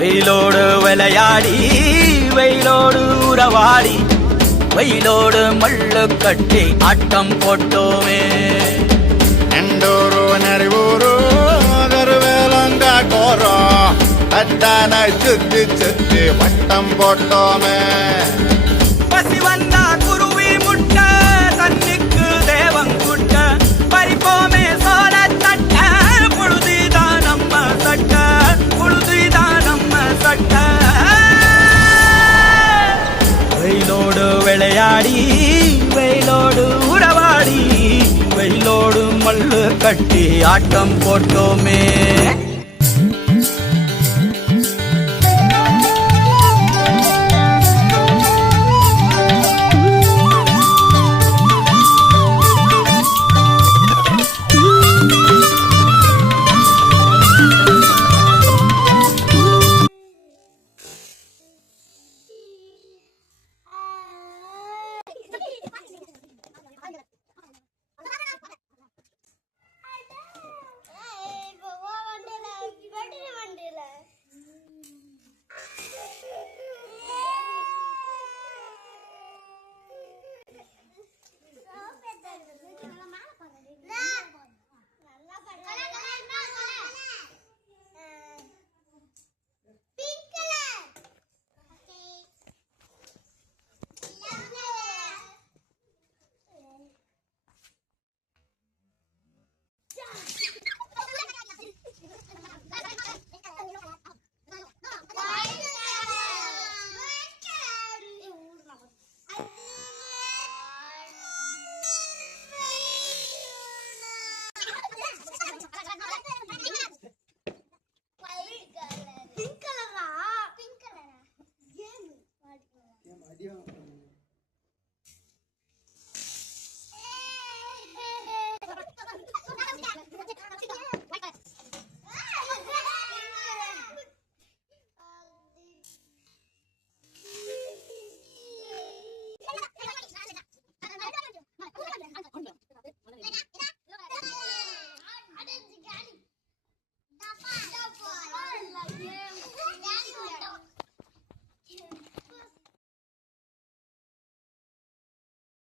வெயிலோடு விளையாடி வெயிலோடு உறவாடி வெயிலோடு மல்லு கட்டி ஆட்டம் போட்டோமே. எண்டூரு நெறிவூரு கருவேலங்காட்டோரம் தட்டான சுத்தி சுத்தி வட்டம் போட்டோமே. பசி வந்தா குருவி முட்ட தண்ணிக்கு தேவங்குட்ட பறிப்போமே சோழ தட்ட புழுதிதான் நம்ம சட்ட புழுதிதான் நம்ம சட்ட. வெயிலோடு விளையாடி வெயிலோடு உறவாடி வெயிலோடு மல்லு கட்டி ஆட்டம் போட்டோமே.